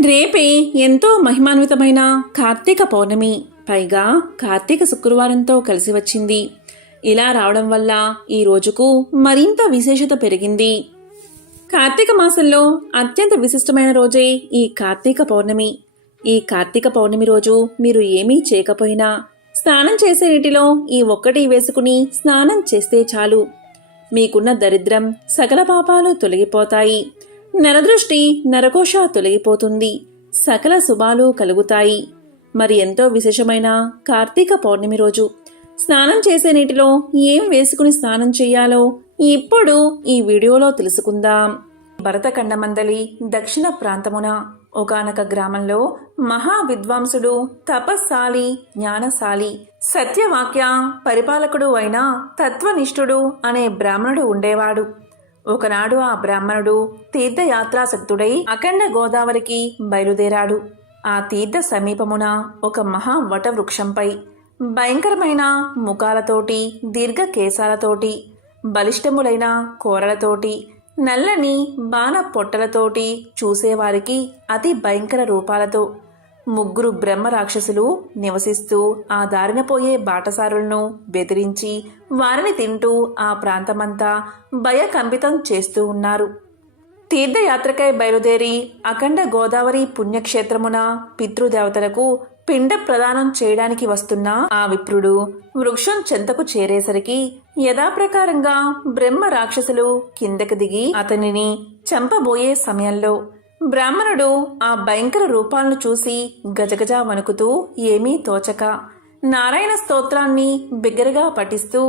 రేపే ఎంతో మహిమాన్వితమైన కార్తీక పౌర్ణమి. పైగా కార్తీక శుక్రవారంతో కలిసి వచ్చింది. ఇలా రావడం వల్ల ఈ రోజుకు మరింత విశేషత పెరిగింది. కార్తీక మాసంలో అత్యంత విశిష్టమైన రోజే ఈ కార్తీక పౌర్ణమి. ఈ కార్తీక పౌర్ణమి రోజు మీరు ఏమీ చేయకపోయినా స్నానం చేసే నీటిలో ఈ ఒక్కటి వేసుకుని స్నానం చేస్తే చాలు. మీకున్న దరిద్రం సకల పాపాలు తొలగిపోతాయి. నరదృష్టి నరకోశ తొలగిపోతుంది. సకల శుభాలు కలుగుతాయి. మరి ఎంతో విశేషమైన కార్తీక పౌర్ణమి రోజు. స్నానం చేసే నీటిలో ఏం వేసుకుని స్నానం చేయాలో ఇప్పుడు ఈ వీడియోలో తెలుసుకుందాం. భరతఖండమందలి దక్షిణ ప్రాంతమున ఒకానొక గ్రామంలో మహా విద్వాంసుడు తపస్సాలి జ్ఞానశాలి సత్యవాక్య పరిపాలకుడు అయిన తత్వనిష్ఠుడు అనే బ్రాహ్మణుడు ఉండేవాడు. ఒకనాడు ఆ బ్రాహ్మణుడు తీర్థయాత్రాసక్తుడై అఖండ గోదావరికి బయలుదేరాడు. ఆ తీర్థ సమీపమున ఒక మహా వటవృక్షంపై భయంకరమైన ముఖాలతోటి దీర్ఘ కేశాలతోటి బలిష్టములైన కోరలతోటి నల్లని బాణ పొట్టలతోటి చూసేవారికి అతి భయంకర రూపాలతో ముగ్గురు బ్రహ్మ రాక్షసులు నివసిస్తూ ఆ దారిన పోయే బాటసారులను బెదిరించి వారిని తింటూ ఆ ప్రాంతమంతా భయకంపితం చేస్తూ ఉన్నారు. తీర్థయాత్రకై బయలుదేరి అఖండ గోదావరి పుణ్యక్షేత్రమున పితృదేవతలకు పిండ ప్రదానం చేయడానికి వస్తున్న ఆ విప్రుడు వృక్షం చెంతకు చేరేసరికి యథాప్రకారంగా బ్రహ్మ రాక్షసులు కిందకు దిగి అతనిని చంపబోయే సమయంలో బ్రాహ్మణుడు ఆ భయంకర రూపాలను చూసి గజగజ వణుకుతూ ఏమీ తోచక నారాయణ స్తోత్రాన్ని బిగ్గరగా పఠిస్తూ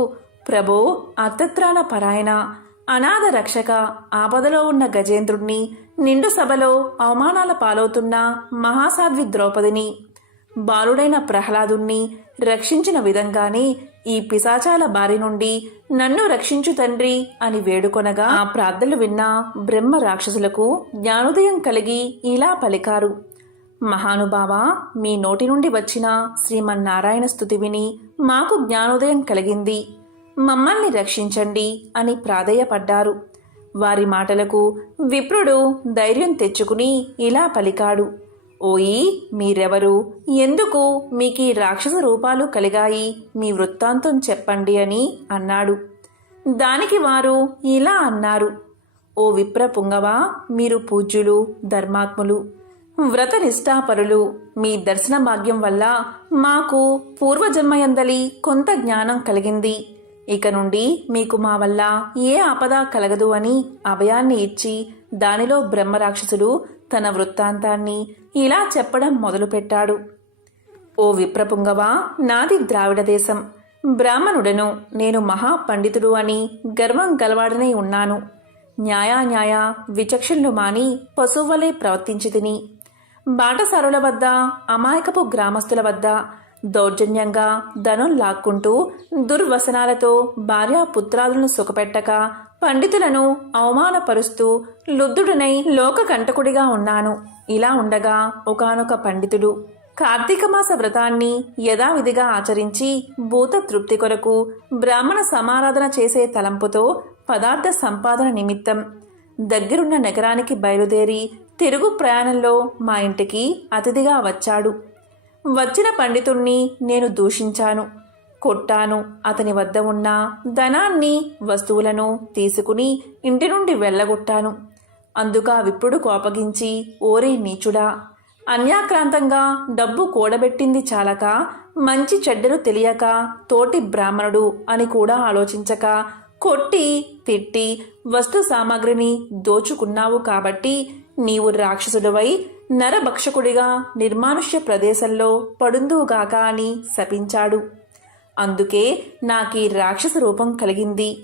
ప్రభో అర్థత్రాణ పరాయణ అనాథ రక్షక ఆపదలో ఉన్న గజేంద్రుణ్ణి నిండు సభలో అవమానాల పాలవుతున్న మహాసాధ్వి ద్రౌపదిని బాలుడైన ప్రహ్లాదుణ్ణి రక్షించిన విధంగానే ఈ పిశాచాల బారి నుండి నన్ను రక్షించు తండ్రి అని వేడుకొనగా ఆ ప్రార్థనలు విన్న బ్రహ్మ రాక్షసులకు జ్ఞానోదయం కలిగి ఇలా పలికారు. మహానుభావ మీ నోటి నుండి వచ్చిన శ్రీమన్నారాయణ స్థుతి విని మాకు జ్ఞానోదయం కలిగింది. మమ్మల్ని రక్షించండి అని ప్రాధేయపడ్డారు. వారి మాటలకు విప్రుడు ధైర్యం తెచ్చుకుని ఇలా పలికాడు. ఓయి మీరెవరు? ఎందుకు మీకు ఈ రాక్షస రూపాలు కలిగాయి? మీ వృత్తాంతం చెప్పండి అని అన్నాడు. దానికి వారు ఇలా అన్నారు. ఓ విప్ర పుంగవా మీరు పూజ్యులు ధర్మాత్ములు వ్రత నిష్ఠాపరులు మీ దర్శన భాగ్యం వల్ల మాకు పూర్వజన్మయందలి కొంత జ్ఞానం కలిగింది. ఇక నుండి మీకు మా వల్ల ఏ ఆపద కలగదు అని అభయాన్ని ఇచ్చి దానిలో బ్రహ్మరాక్షసుడు తన వృత్తాంతాన్ని ఇలా చెప్పడం మొదలుపెట్టాడు. ఓ విప్రపుంగవా నాది ద్రావిడ దేశం. బ్రాహ్మణుడను నేను మహా పండితుడు అని గర్వం గలవాడనై ఉన్నాను. న్యాయాన్యాయ విచక్షణలు మాని పశువులే ప్రవర్తించి తిని. బాటసారుల వద్ద అమాయకపు గ్రామస్తుల వద్ద దౌర్జన్యంగా ధనం లాక్కుంటూ దుర్వసనాలతో భార్యాపుత్రాలను సుఖపెట్టక పండితులను అవమానపరుస్తూ లుబ్ధుడనై లోక కంటకుడిగా ఉన్నాను. ఇలా ఉండగా ఒకానొక పండితుడు కార్తీక మాస వ్రతాన్ని యథావిధిగా ఆచరించి భూత తృప్తి కొరకు బ్రాహ్మణ సమారాధన చేసే తలంపుతో పదార్థ సంపాదన నిమిత్తం దగ్గరున్న నగరానికి బయలుదేరి తిరుగు ప్రయాణంలో మా ఇంటికి అతిథిగా వచ్చాడు. వచ్చిన పండితుణ్ణి నేను దూషించాను. కొట్టాను. అతని వద్ద ఉన్న ధనాన్ని వస్తువులను తీసుకుని ఇంటి నుండి వెళ్ళగొట్టాను. అందుక విప్పుడు కోపగించి ఓరే నీచుడా అన్యాక్రాంతంగా డబ్బు కూడబెట్టింది చాలక మంచి చెడ్డలు తెలియక తోటి బ్రాహ్మణుడు అని కూడా ఆలోచించక కొట్టి తిట్టి వస్తు సామాగ్రిని దోచుకున్నావు కాబట్టి నీవు రాక్షసుడివై నరభక్షకుడిగా నిర్మానుష్య ప్రదేశంలో పడుందువుగాక అని శపించాడు. అందుకే నాకీ రాక్షస రూపం కలిగింది.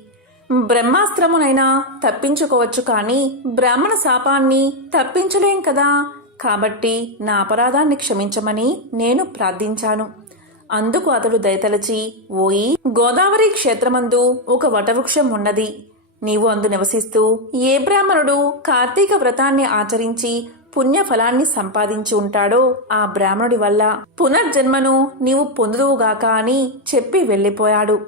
బ్రహ్మాస్త్రమునైనా తప్పించుకోవచ్చు కానీ బ్రాహ్మణ శాపాన్ని తప్పించలేం కదా. కాబట్టి నా అపరాధాన్ని క్షమించమని నేను ప్రార్థించాను. అందుకు అతడు దయతలచి ఓయి గోదావరి క్షేత్రమందు ఒక వటవృక్షం ఉన్నది. నీవు అందు నివసిస్తూ ఏ బ్రాహ్మణుడు కార్తీక వ్రతాన్ని ఆచరించి పుణ్యఫలాన్ని సంపాదించి ఉంటాడో ఆ బ్రాహ్మణుడి వల్ల. పునర్జన్మను నీవు పొందుదువుగాక అని చెప్పి వెళ్ళిపోయాడు.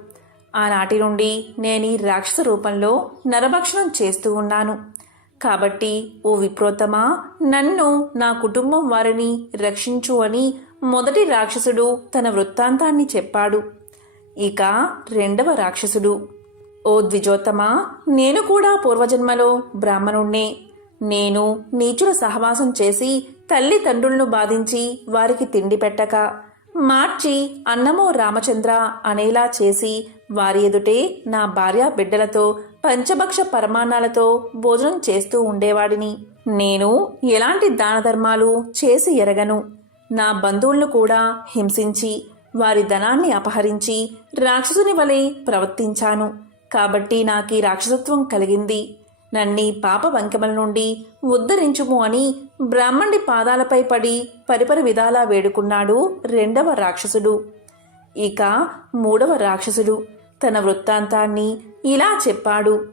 ఆనాటి నుండి నేను ఈ రాక్షస రూపంలో నరభక్షణం చేస్తూ ఉన్నాను. కాబట్టి ఓ విప్రోత్తమా నన్ను నా కుటుంబం వారిని రక్షించు అని మొదటి రాక్షసుడు తన వృత్తాంతాన్ని చెప్పాడు. ఇక రెండవ రాక్షసుడు. ఓ ద్విజోత్తమా నేను కూడా పూర్వజన్మలో బ్రాహ్మణుణ్ణే. నేను నీచుల సహవాసం చేసి తల్లిదండ్రులను బాధించి వారికి తిండి పెట్టక మార్చి అన్నమో రామచంద్ర అనేలా చేసి వారి ఎదుటే నా భార్య బిడ్డలతో పంచభక్ష పరమాణాలతో భోజనం చేస్తూ ఉండేవాడిని. నేను ఎలాంటి దాన ధర్మాలు చేసి ఎరగను. నా బంధువులను కూడా హింసించి వారి ధనాన్ని అపహరించి రాక్షసుని వలె ప్రవర్తించాను. కాబట్టి నాకీ రాక్షసత్వం కలిగింది. నన్ని పాప వంకెమల నుండి ఉద్ధరించుము అని బ్రాహ్మణి పాదాలపై పడి పరిపరి విధాలా వేడుకున్నాడు రెండవ రాక్షసుడు. ఇక మూడవ రాక్షసుడు తన వృత్తాంతాన్ని ఇలా చెప్పాడు.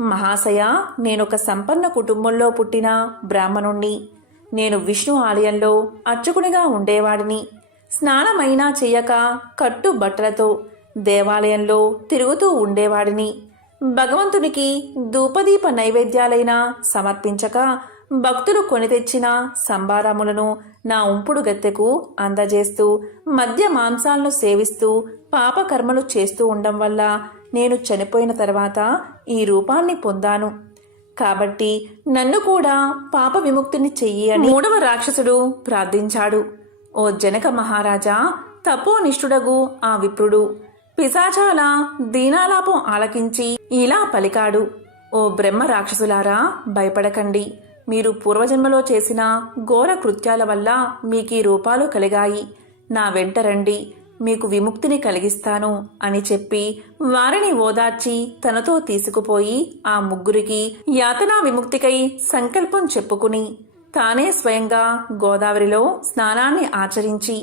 మహాశయ నేనొక సంపన్న కుటుంబంలో పుట్టిన బ్రాహ్మణుణ్ణి. నేను విష్ణు ఆలయంలో అర్చకునిగా ఉండేవాడిని. స్నానమైనా చేయక కట్టు బట్టలతో దేవాలయంలో తిరుగుతూ ఉండేవాడిని. భగవంతునికి ధూపదీప నైవేద్యాలైనా సమర్పించక భక్తులు కొని తెచ్చిన సంబారములను నా ఉంపుడు గత్తెకు అందజేస్తూ మద్య మాంసాలను సేవిస్తూ పాపకర్మలు చేస్తూ ఉండడం వల్ల నేను చనిపోయిన తర్వాత ఈ రూపాన్ని పొందాను. కాబట్టి నన్ను కూడా పాప విముక్తిని చెయ్యి అని మూడవ రాక్షసుడు ప్రార్థించాడు. ఓ జనక మహారాజా తపోనిష్ఠుడగు ఆ విప్రుడు. పిశాచాల దీనాలాపం ఆలకించి ఇలా పలికాడు. ఓ బ్రహ్మ రాక్షసులారా భయపడకండి. మీరు పూర్వజన్మలో చేసిన ఘోర కృత్యాల వల్ల మీకీ రూపాలు కలిగాయి. నా వెంట రండి. మీకు విముక్తిని కలిగిస్తాను అని చెప్పి వారిని ఓదార్చి తనతో తీసుకుపోయి ఆ ముగ్గురికి యాతనా విముక్తికై సంకల్పం చెప్పుకుని తానే స్వయంగా గోదావరిలో స్నానాన్ని ఆచరించి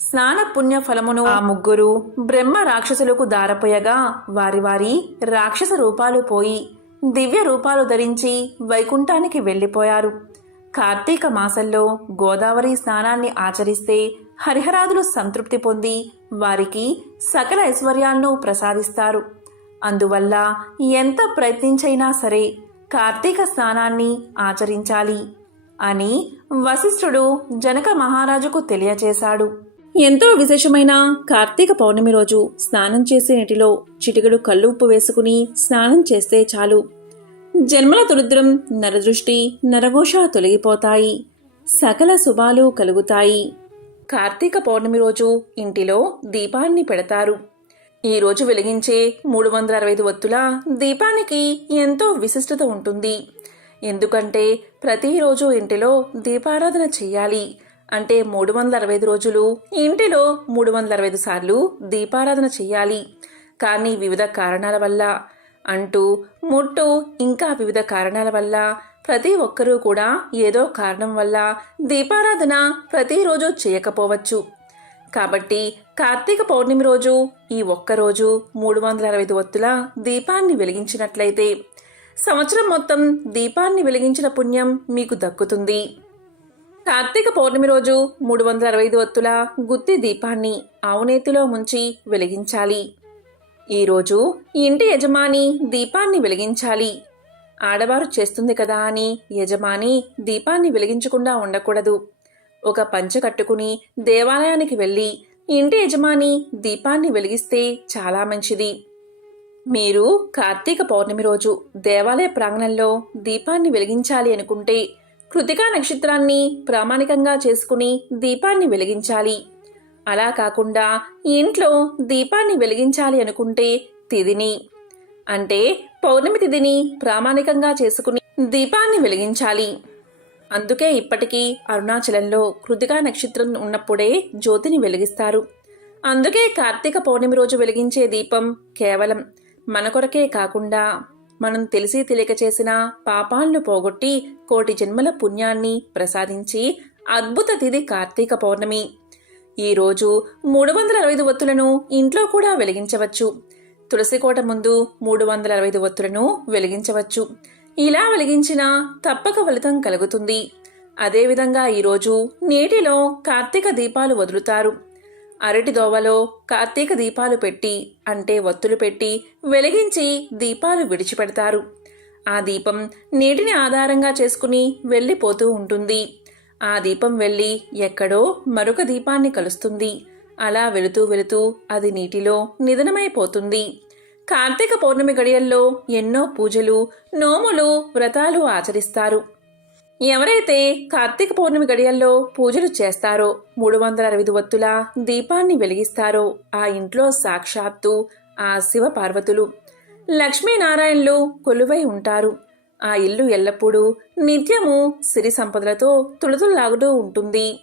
స్నాన పుణ్య ఫలమును ఆ ముగ్గురు బ్రహ్మ రాక్షసులకు దారపోయగా వారి వారి రాక్షస రూపాలు పోయి దివ్య రూపాలు ధరించి వైకుంఠానికి వెళ్ళిపోయారు. కార్తీక మాసంలో గోదావరి స్నానాన్ని ఆచరిస్తే హరిహరాదులు సంతృప్తి పొంది వారికి సకల ఐశ్వర్యాలను ప్రసాదిస్తారు. అందువల్ల ఎంత ప్రయత్నించైనా సరే కార్తీక స్నానాన్ని ఆచరించాలి అని వశిష్ఠుడు జనక మహారాజుకు తెలియచేశాడు. ఎంతో విశేషమైన కార్తీక పౌర్ణమి రోజు స్నానం చేసే నీటిలో చిటికడు కళ్ళు ఉప్పు వేసుకుని స్నానం చేస్తే చాలు. జన్మల దురుద్రం నరదృష్టి నరఘోష తొలగిపోతాయి. సకల శుభాలు కలుగుతాయి. కార్తీక పౌర్ణమి రోజు ఇంటిలో దీపాన్ని పెడతారు. ఈరోజు వెలిగించే మూడు వందల అరవై ఐదు ఒత్తుల దీపానికి ఎంతో విశిష్టత ఉంటుంది. ఎందుకంటే ప్రతిరోజు ఇంటిలో దీపారాధన చేయాలి అంటే మూడు వందల అరవై ఐదు రోజులు ఇంటిలో మూడు వందల అరవై ఐదు సార్లు దీపారాధన చెయ్యాలి. కానీ వివిధ కారణాల వల్ల. అంటూ ముట్టు ఇంకా వివిధ కారణాల వల్ల. ప్రతి ఒక్కరూ కూడా ఏదో కారణం వల్ల దీపారాధన ప్రతిరోజు చేయకపోవచ్చు. కాబట్టి కార్తీక పౌర్ణమి రోజు ఈ ఒక్కరోజు మూడు వందల అరవై ఐదు ఒత్తుల దీపాన్ని వెలిగించినట్లయితే. సంవత్సరం మొత్తం దీపాన్ని వెలిగించిన పుణ్యం మీకు దక్కుతుంది. కార్తీక పౌర్ణమి రోజు మూడు వందల అరవై ఐదు ఒత్తుల గుత్తి దీపాన్ని ఆవునేతిలో ముంచి వెలిగించాలి. ఈరోజు ఇంటి యజమాని దీపాన్ని వెలిగించాలి. ఆడవారు చేస్తుంది కదా అని యజమాని దీపాన్ని వెలిగించకుండా ఉండకూడదు. ఒక పంచె కట్టుకుని దేవాలయానికి వెళ్ళి ఇంటి యజమాని దీపాన్ని వెలిగిస్తే చాలా మంచిది. మీరు కార్తీక పౌర్ణమి రోజు దేవాలయ ప్రాంగణంలో దీపాన్ని వెలిగించాలి అనుకుంటే కృతికా నక్షత్రాన్ని ప్రామాణికంగా చేసుకుని దీపాన్ని వెలిగించాలి. అలా కాకుండా ఇంట్లో దీపాన్ని వెలిగించాలి అనుకుంటే తిదిని అంటే పౌర్ణమి తిథిని ప్రామాణికంగా చేసుకుని దీపాన్ని వెలిగించాలి. అందుకే ఇప్పటికీ అరుణాచలంలో కృతికా నక్షత్రం ఉన్నప్పుడే జ్యోతిని వెలిగిస్తారు. అందుకే కార్తీక పౌర్ణమి రోజు వెలిగించే దీపం కేవలం మన కొరకే కాకుండా మనం తెలిసి తెలియక చేసిన పాపాలను పోగొట్టి కోటి జన్మల పుణ్యాన్ని ప్రసాదించి అద్భుత తిథి కార్తీక పౌర్ణమి. ఈరోజు మూడు వందల అరవై ఒత్తులను ఇంట్లో కూడా వెలిగించవచ్చు. తులసికోట ముందు మూడు వందల అరవై ఒత్తులను వెలిగించవచ్చు. ఇలా వెలిగించిన తప్పక ఫలితం కలుగుతుంది. అదేవిధంగా ఈరోజు నీటిలో కార్తీక దీపాలు వదులుతారు. అరటి దోవలో కార్తీక దీపాలు పెట్టి అంటే ఒత్తులు పెట్టి వెలిగించి దీపాలు విడిచిపెడతారు. ఆ దీపం నీటిని ఆధారంగా చేసుకుని వెళ్ళిపోతూ ఉంటుంది. ఆ దీపం వెళ్ళి ఎక్కడో మరొక దీపాన్ని కలుస్తుంది. అలా వెళుతూ వెళుతూ అది నీటిలో నిధనమైపోతుంది. కార్తీక పౌర్ణమి గడియల్లో ఎన్నో పూజలు నోములు వ్రతాలు ఆచరిస్తారు. ఎవరైతే కార్తీక పౌర్ణమి గడియల్లో పూజలు చేస్తారో మూడు వందల అరవై వత్తుల దీపాన్ని వెలిగిస్తారో ఆ ఇంట్లో సాక్షాత్తు ఆ శివ పార్వతులు లక్ష్మీనారాయణలు కొలువై ఉంటారు. ఆ ఇల్లు ఎల్లప్పుడూ నిత్యము సిరి సంపదలతో తుళతులాగుతూ ఉంటుంది.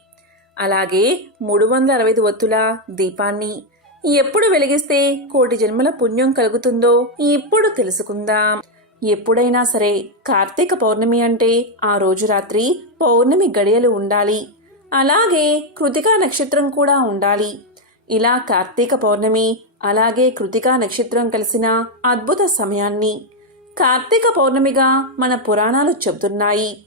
అలాగే మూడు వందల అరవై వత్తుల దీపాన్ని ఎప్పుడు వెలిగిస్తే కోటి జన్మల పుణ్యం కలుగుతుందో ఇప్పుడు తెలుసుకుందాం. ఎప్పుడైనా సరే కార్తీక పౌర్ణమి అంటే ఆ రోజు రాత్రి పౌర్ణమి గడియలు ఉండాలి. అలాగే కృతికా నక్షత్రం కూడా ఉండాలి. ఇలా కార్తీక పౌర్ణమి అలాగే కృతికా నక్షత్రం కలిసిన అద్భుత సమయాన్ని కార్తీక పౌర్ణమిగా మన పురాణాలు చెబుతున్నాయి.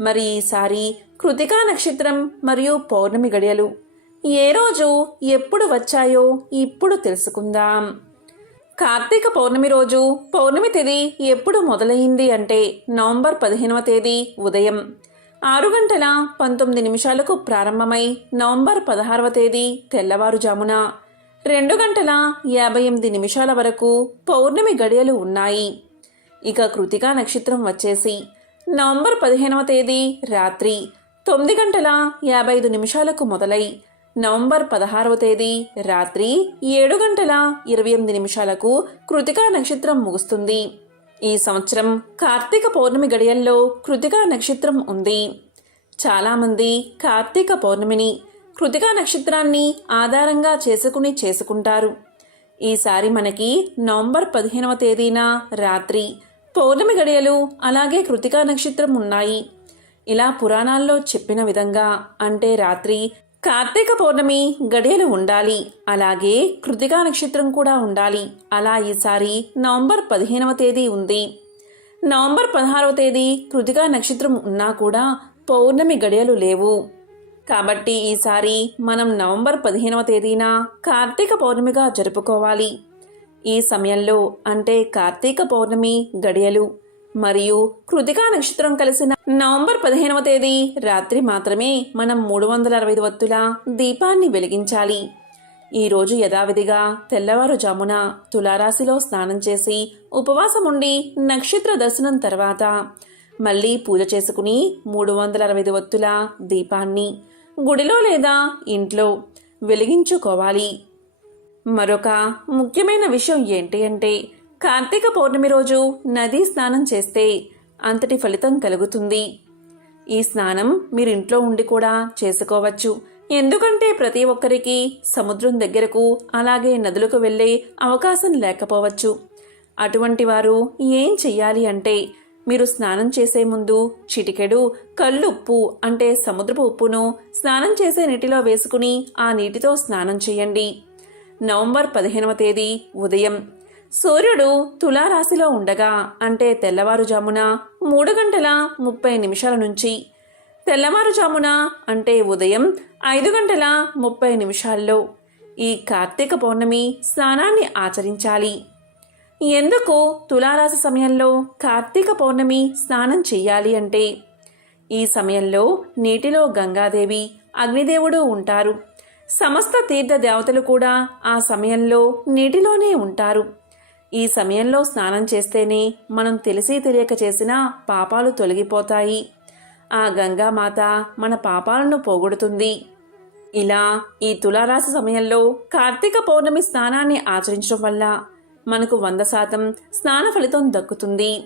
మరి ఈసారి కృతికా నక్షత్రం మరియు పౌర్ణమి గడియలు ఏ రోజు ఎప్పుడు వచ్చాయో ఇప్పుడు తెలుసుకుందాం. కార్తీక పౌర్ణమి రోజు పౌర్ణమి తేదీ ఎప్పుడు మొదలైంది అంటే నవంబర్ పదిహేనవ తేదీ ఉదయం. ఆరు గంటల పంతొమ్మిది నిమిషాలకు ప్రారంభమై నవంబర్ పదహారవ తేదీ తెల్లవారుజామున. రెండు గంటల యాభై ఎనిమిది నిమిషాల వరకు పౌర్ణమి గడియలు ఉన్నాయి. ఇక కృతికా నక్షత్రం వచ్చేసి నవంబర్ పదిహేనవ తేదీ రాత్రి తొమ్మిది గంటల యాభై ఐదు నిమిషాలకు మొదలై నవంబర్ పదహారవ తేదీ రాత్రి ఏడు గంటల ఇరవై ఎనిమిది నిమిషాలకు కృతికా నక్షత్రం ముగుస్తుంది. ఈ సంవత్సరం కార్తీక పౌర్ణమి గడియల్లో కృతికా నక్షత్రం ఉంది. చాలామంది కార్తీక పౌర్ణమిని కృతికా నక్షత్రాన్ని ఆధారంగా చేసుకుని చేసుకుంటారు. ఈసారి మనకి నవంబర్ పదిహేనవ తేదీన రాత్రి పౌర్ణమి గడియలు అలాగే కృతికా నక్షత్రం ఉన్నాయి. ఇలా పురాణాల్లో చెప్పిన విధంగా అంటే రాత్రి కార్తీక పౌర్ణమి గడియలు ఉండాలి. అలాగే కృతికా నక్షత్రం కూడా ఉండాలి. అలా ఈసారి నవంబర్ పదిహేనవ తేదీ ఉంది. నవంబర్ పదహారవ తేదీ కృతికా నక్షత్రం ఉన్నా కూడా పౌర్ణమి గడియలు లేవు. కాబట్టి ఈసారి మనం నవంబర్ పదిహేనవ తేదీన కార్తీక పౌర్ణమిగా జరుపుకోవాలి. ఈ సమయంలో అంటే కార్తీక పౌర్ణమి గడియలు. మరియు కృతికా నక్షత్రం కలిసిన నవంబర్ పదిహేనవ తేదీ రాత్రి మాత్రమే మనం మూడు వందల అరవై వత్తుల దీపాన్ని వెలిగించాలి. ఈరోజు యథావిధిగా తెల్లవారుజామున తులారాశిలో స్నానం చేసి ఉపవాసం ఉండి నక్షత్ర దర్శనం తర్వాత మళ్ళీ పూజ చేసుకుని మూడు వందల అరవై వత్తుల దీపాన్ని గుడిలో లేదా ఇంట్లో వెలిగించుకోవాలి. మరొక ముఖ్యమైన విషయం ఏంటి అంటే కార్తీక పౌర్ణమి రోజు నదీ స్నానం చేస్తే అంతటి ఫలితం కలుగుతుంది. ఈ స్నానం మీరు ఇంట్లో ఉండి కూడా చేసుకోవచ్చు. ఎందుకంటే ప్రతి ఒక్కరికి సముద్రం దగ్గరకు అలాగే నదులకు వెళ్ళే అవకాశం లేకపోవచ్చు. అటువంటి వారు ఏం చెయ్యాలి అంటే మీరు స్నానం చేసే ముందు చిటికెడు కళ్ళుప్పు అంటే సముద్రపు ఉప్పును స్నానం చేసే నీటిలో వేసుకుని ఆ నీటితో స్నానం చేయండి. నవంబర్ పదిహేనవ తేదీ ఉదయం. సూర్యుడు తులారాశిలో ఉండగా అంటే తెల్లవారుజామున మూడు గంటల ముప్పై నిమిషాల నుంచి. తెల్లవారుజామున అంటే ఉదయం ఐదు గంటల ముప్పై నిమిషాల్లో ఈ కార్తీక పౌర్ణమి స్నానాన్ని ఆచరించాలి. ఎందుకు తులారాశి సమయంలో కార్తీక పౌర్ణమి స్నానం చెయ్యాలి అంటే? ఈ సమయంలో నీటిలో గంగాదేవి అగ్నిదేవుడు ఉంటారు. సమస్త తీర్థ దేవతలు కూడా ఆ సమయంలో నీటిలోనే ఉంటారు. ఈ సమయంలో స్నానం చేస్తేనే మనం తెలిసి తెలియక చేసిన పాపాలు తొలగిపోతాయి. ఆ గంగామాత మన పాపాలను పోగొడుతుంది. ఇలా ఈ తులారాశి సమయంలో కార్తీక పౌర్ణమి స్నానాన్ని ఆచరించడం వల్ల మనకు వంద శాతం స్నాన ఫలితం దక్కుతుంది.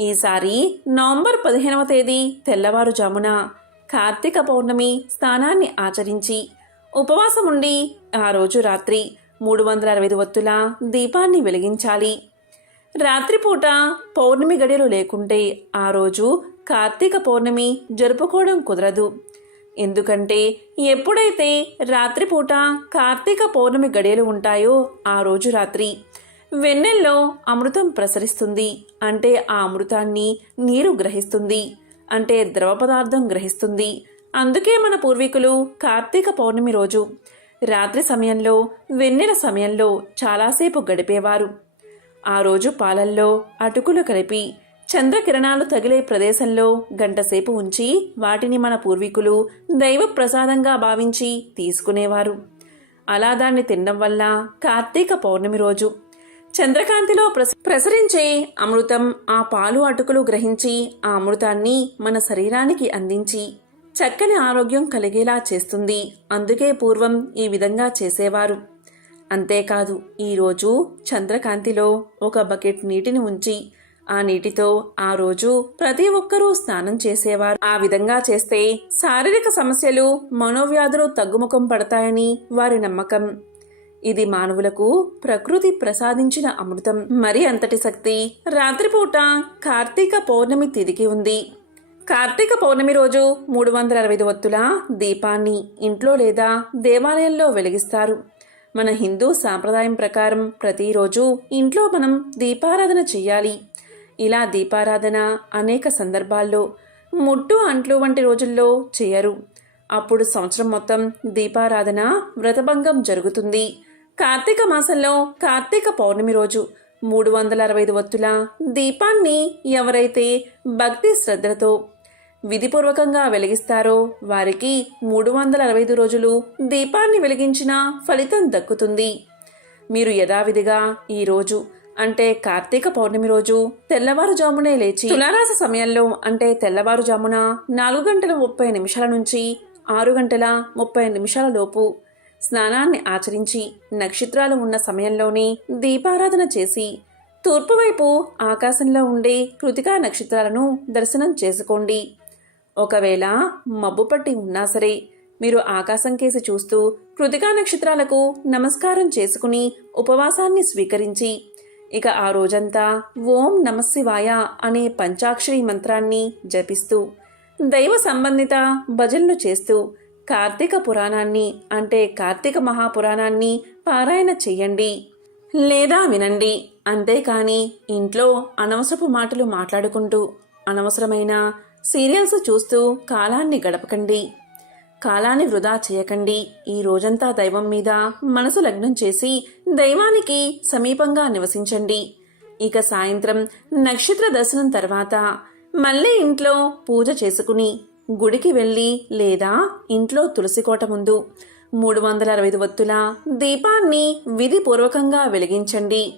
ఈసారి నవంబర్ పదిహేనవ తేదీ తెల్లవారుజామున కార్తీక పౌర్ణమి స్నానాన్ని ఆచరించి ఉపవాసం ఉండి ఆ రోజు రాత్రి మూడు వందల అరవై ఒత్తుల దీపాన్ని వెలిగించాలి. రాత్రిపూట పౌర్ణమి గడియలు లేకుంటే ఆ రోజు కార్తీక పౌర్ణమి జరుపుకోవడం కుదరదు. ఎందుకంటే ఎప్పుడైతే రాత్రిపూట కార్తీక పౌర్ణమి గడియలు ఉంటాయో ఆ రోజు రాత్రి వెన్నెల్లో అమృతం ప్రసరిస్తుంది. అంటే ఆ అమృతాన్ని నీరు గ్రహిస్తుంది. అంటే ద్రవ పదార్థం గ్రహిస్తుంది. అందుకే మన పూర్వీకులు కార్తీక పౌర్ణమి రోజు రాత్రి సమయంలో వెన్నెల సమయంలో చాలాసేపు గడిపేవారు. ఆ రోజు పాలల్లో అటుకులు కలిపి చంద్రకిరణాలు తగిలే ప్రదేశంలో గంటసేపు ఉంచి వాటిని మన పూర్వీకులు దైవ ప్రసాదంగా భావించి తీసుకునేవారు. అలా దాన్ని తినడం వల్ల కార్తీక పౌర్ణమి రోజు. చంద్రకాంతిలో ప్రస ప్రసరించే అమృతం ఆ పాలు అటుకులు గ్రహించి ఆ అమృతాన్ని మన శరీరానికి అందించి చక్కని ఆరోగ్యం కలిగేలా చేస్తుంది. అందుకే పూర్వం ఈ విధంగా చేసేవారు. అంతేకాదు ఈరోజు చంద్రకాంతిలో ఒక బకెట్ నీటిని ఉంచి ఆ నీటితో ఆ రోజు ప్రతి ఒక్కరూ స్నానం చేసేవారు. ఆ విధంగా చేస్తే శారీరక సమస్యలు మనోవ్యాధులు తగ్గుముఖం పడతాయని వారి నమ్మకం. ఇది మానవులకు ప్రకృతి ప్రసాదించిన అమృతం. మరి అంతటి శక్తి. రాత్రిపూట కార్తీక పౌర్ణమి తిరిగి ఉంది. కార్తీక పౌర్ణమి రోజు మూడు వందల అరవై ఐదు ఒత్తుల దీపాన్ని ఇంట్లో లేదా దేవాలయంలో వెలిగిస్తారు. మన హిందూ సాంప్రదాయం ప్రకారం ప్రతిరోజు ఇంట్లో మనం దీపారాధన చెయ్యాలి. ఇలా దీపారాధన అనేక సందర్భాల్లో ముట్టు అంట్లు వంటి రోజుల్లో చేయరు. అప్పుడు సంవత్సరం మొత్తం దీపారాధన వ్రతభంగం జరుగుతుంది. కార్తీక మాసంలో కార్తీక పౌర్ణమి రోజు మూడు వందల అరవై ఐదు వత్తుల దీపాన్ని ఎవరైతే భక్తి శ్రద్ధలతో విధిపూర్వకంగా వెలిగిస్తారో? వారికి మూడు వందల అరవై ఐదు రోజులు దీపాన్ని వెలిగించిన ఫలితం దక్కుతుంది. మీరు యథావిధిగా ఈ రోజు అంటే కార్తీక పౌర్ణమి రోజు తెల్లవారుజామునే లేచి తులారాశి సమయంలో అంటే తెల్లవారుజామున నాలుగు గంటల ముప్పై నిమిషాల నుంచి ఆరు గంటల ముప్పై నిమిషాల లోపు స్నానాన్ని ఆచరించి నక్షత్రాలు ఉన్న సమయంలోనే దీపారాధన చేసి తూర్పువైపు ఆకాశంలో ఉండే కృతికా నక్షత్రాలను దర్శనం చేసుకోండి. ఒకవేళ మబ్బు పట్టి ఉన్నా సరే మీరు ఆకాశం కేసి చూస్తూ కృతికా నక్షత్రాలకు నమస్కారం చేసుకుని ఉపవాసాన్ని స్వీకరించి ఇక ఆ రోజంతా ఓం నమశివాయ అనే పంచాక్షరి మంత్రాన్ని జపిస్తూ దైవ సంబంధిత భజనలు చేస్తూ కార్తీక పురాణాన్ని అంటే కార్తీక మహాపురాణాన్ని పారాయణ చెయ్యండి లేదా వినండి. అంతేకాని ఇంట్లో అనవసరపు మాటలు మాట్లాడుకుంటూ అనవసరమైన సీరియల్స్ చూస్తూ కాలాన్ని గడపకండి. కాలాన్ని వృధా చేయకండి. ఈ రోజంతా దైవం మీద మనసు లగ్నం చేసి దైవానికి సమీపంగా నివసించండి. ఇక సాయంత్రం నక్షత్ర దర్శనం తర్వాత మళ్ళీ ఇంట్లో పూజ చేసుకుని గుడికి వెళ్ళి లేదా ఇంట్లో తులసి కోట ముందు మూడు వందల అరవై ఐదు వత్తుల దీపాన్ని విధిపూర్వకంగా వెలిగించండి.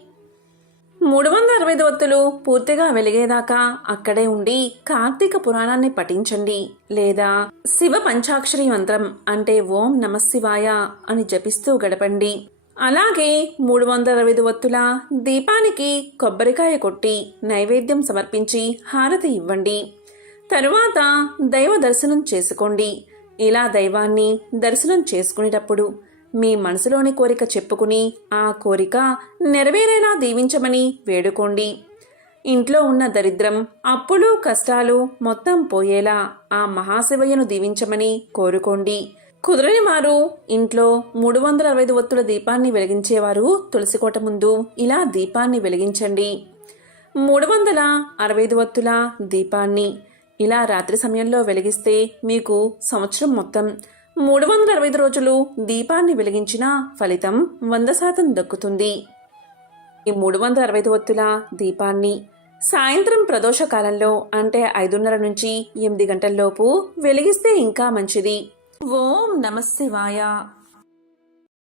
మూడు వందల అరవై ఐదు వత్తులు పూర్తిగా వెలిగేదాకా అక్కడే ఉండి కార్తీక పురాణాన్ని పఠించండి లేదా శివ పంచాక్షరి మంత్రం అంటే ఓం నమశివాయ అని జపిస్తూ గడపండి. అలాగే మూడు వందల అరవై ఐదు వత్తుల దీపానికి కొబ్బరికాయ కొట్టి నైవేద్యం సమర్పించి హారతి ఇవ్వండి. తరువాత దైవ దర్శనం చేసుకోండి. ఇలా దైవాన్ని దర్శనం చేసుకునేటప్పుడు మీ మనసులోని కోరిక చెప్పుకుని ఆ కోరిక నెరవేరేలా దీవించమని వేడుకోండి. ఇంట్లో ఉన్న దరిద్రం అప్పులు కష్టాలు మొత్తం పోయేలా ఆ మహాశివయ్యను దీవించమని కోరుకోండి. కుదరని వారు ఇంట్లో మూడు వందల అరవై ఐదు ఒత్తుల దీపాన్ని వెలిగించేవారు తులసికోట ముందు ఇలా దీపాన్ని వెలిగించండి. మూడు వందల అరవై ఐదు ఒత్తుల దీపాన్ని ఇలా రాత్రి సమయంలో వెలిగిస్తే మీకు సంవత్సరం మొత్తం. మూడు వందల అరవై రోజులు దీపాన్ని వెలిగించిన ఫలితం వంద శాతం దక్కుతుంది. ఈ మూడు వందల అరవై ఒత్తుల దీపాన్ని సాయంత్రం ప్రదోష కాలంలో అంటే ఐదున్నర నుంచి ఎనిమిది గంటల్లోపు వెలిగిస్తే ఇంకా మంచిది. ఓం నమశివాయ